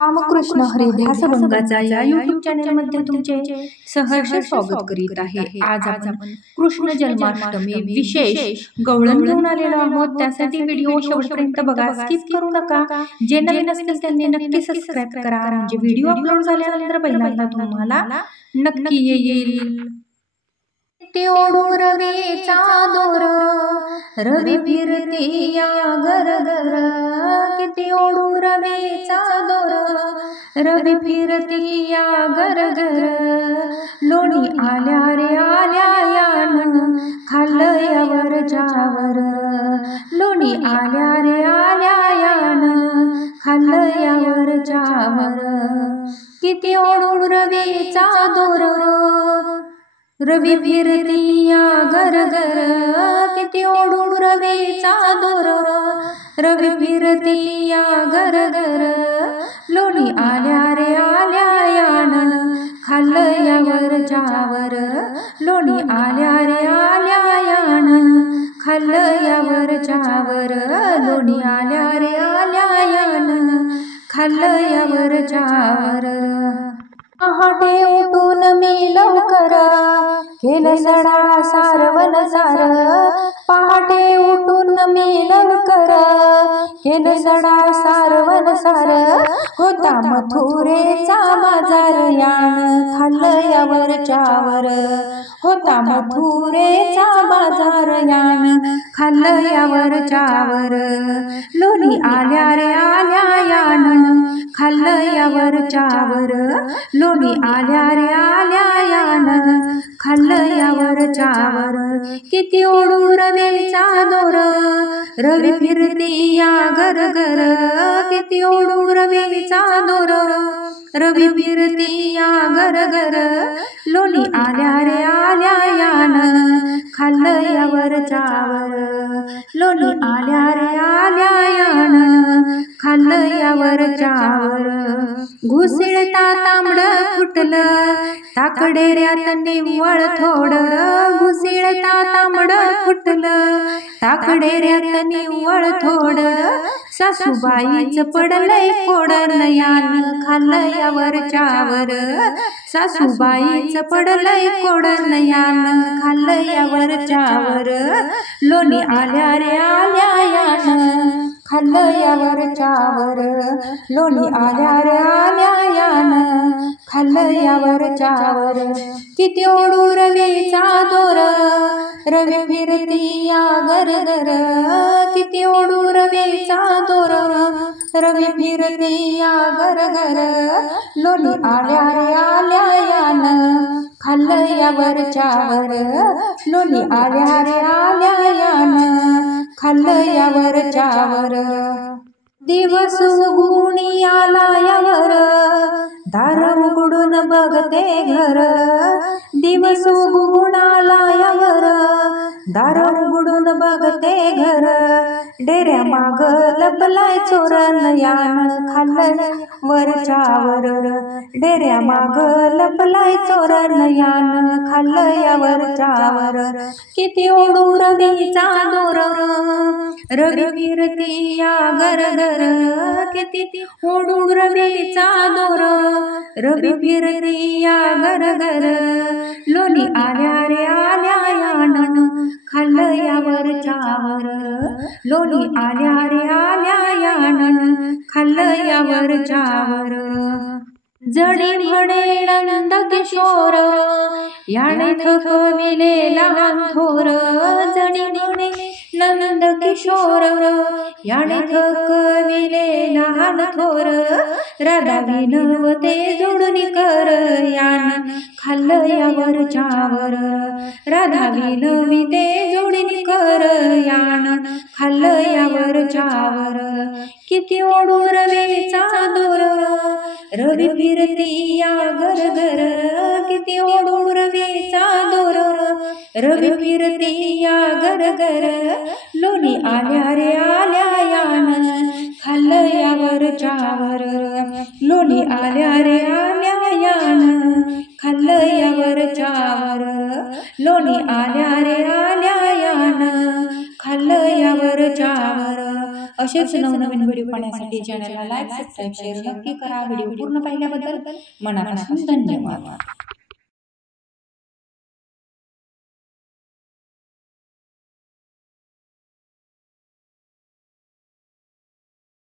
रामकृष्ण हरी भासभंगाचा या यूट्यूब चॅनलमध्ये तुमचे सहर्ष स्वागत करीत आहे। आज आपण कृष्ण जन्माष्टमी विशेष गवळण घेऊन आलेलो आहोत। त्यासाठी व्हिडिओ शेवटपर्यंत बघा, स्किप करू नका। जे नवीन असतील त्यांनी नक्की सबस्क्राइब करा, म्हणजे व्हिडिओ अपलोड झाल्यानंतर पहिल्यांदा तुम्हाला नक्की येईल। ओढून रवीचा दोर रवी फिरती या घर घर, किती ओढून रवीचा दोर रवी फिरती या घर घर, लोणी आल्या रे आल्या यान खाल्लं यावर जावर, लोणी आल्या रे आल्या यान खाल्लं यावर जावर, किती ओढून रवीचा दोर रवी फिरती या घर घर, किती ओढून रवीचा दोर रवी फिरती या घर घर, लोणी आल्या रे आल्या यान खाल्लं यावर जावर, लोणी आल्या रे आल्या यान खाल्लं यावर जावर, लोणी आल्या रे आल्या यान खाल्लं यावर जावर। पहाटे उठून मी लवकर केलं सडा सारवण सार, पहाटे उठून मी लवकर केलं सडा सारवण सार, होता मथुरेचा बाजार यान खाल्लं यावर जावर, होता मथुरेचा बाजार यान खाल्लं यावर जावर, लोणी आल्या रे आल्या यान खाल्लं यावर जावर, लोणी आल्या रे आल्या यान खाल्लं यावर जावर, किती ओढून रवीचा दोर रवी फिरती या घर घर, किती ओढून रवीचा दोर रवी फिरती या घर घर, लोणी आल्या रे आल्या यान खाल्लं यावर जावर, लोणी आल्या रे आल्या यान खाल्लं यावर जावर, घुसळता तांबड फुटलं ताकडेऱ्यात निव्वळ थोडं, घुसळता तांबड फुटलं ताकडेऱ्यात निव्वळ थोडं, सासूबाईच पडलंय फोडन यान खाल्लं यावर जावर, सासूबाईच पडलंय फोडन यान खाल्लं यावर जावर, लोणी आल्या रे आल्या यान खाल्लं यावर जावर, लोणी आल्या रे आल्या यान खाल्लं यावर जावर, किती ओढून रवीचा दोर रवी फिरती या घर घर, किती ओढून रवीचा दोर रवी फिरती या घर घर, लोणी आल्या रे आल्या यान खाल्लं यावर जावर, लोणी आल्या रे आल्या यान खाल्लं यावर जावर, दिवस उगवून आला यावर दार उघडून बघते घर, दिवस उगवून आला यावर दार उघडून बघते घर, डेऱ्या माग लपलाय चोरन यान खाल्लं वरच्यावर, डेऱ्या माग लपलाय चोरन यान खाल्लं यावर जावर, किती ओढून रवीचा दोर रवी फिरती या घर घर, किती ओढून रवीचा दोर रवी फिरती या घर घर, लोणी आल्या रे आल्या यान खाल्लं यावर जावर, लोणी आल्या रे आल्या यान खाल्लं यावर जावर, जडी म्हणे नंद किशोर याने थकविले लहान थोर, जडी म्हणे नंद किशोर याने थकविले लहान थोर, राधा विनवते जोडणी कर यान खाल्लं यावर जावर, राधा विनविते जोडणी कर यान खाल्लं यावर जावर, किती ओढून रवीचा दोर रवी फिरती या घर घर, किती ओढून रवीचा दोर रवी फिरती या घर घर, लोणी आल्या रे आल्या यान खाल्लं यावर जावर, लोणी आल्या रे आल्या यान खाल्लं यावर जावर, लोणी आल्या रे आल्या यान खाल्लं खाल्लं यावर चावर. असेच नवनवीन व्हिडिओ पाहण्यासाठी चॅनलला लाईक, सबस्क्राईब, शेअर नक्की करा. व्हिडिओ पूर्ण पाहिल्याबद्दल मनापासून धन्यवाद.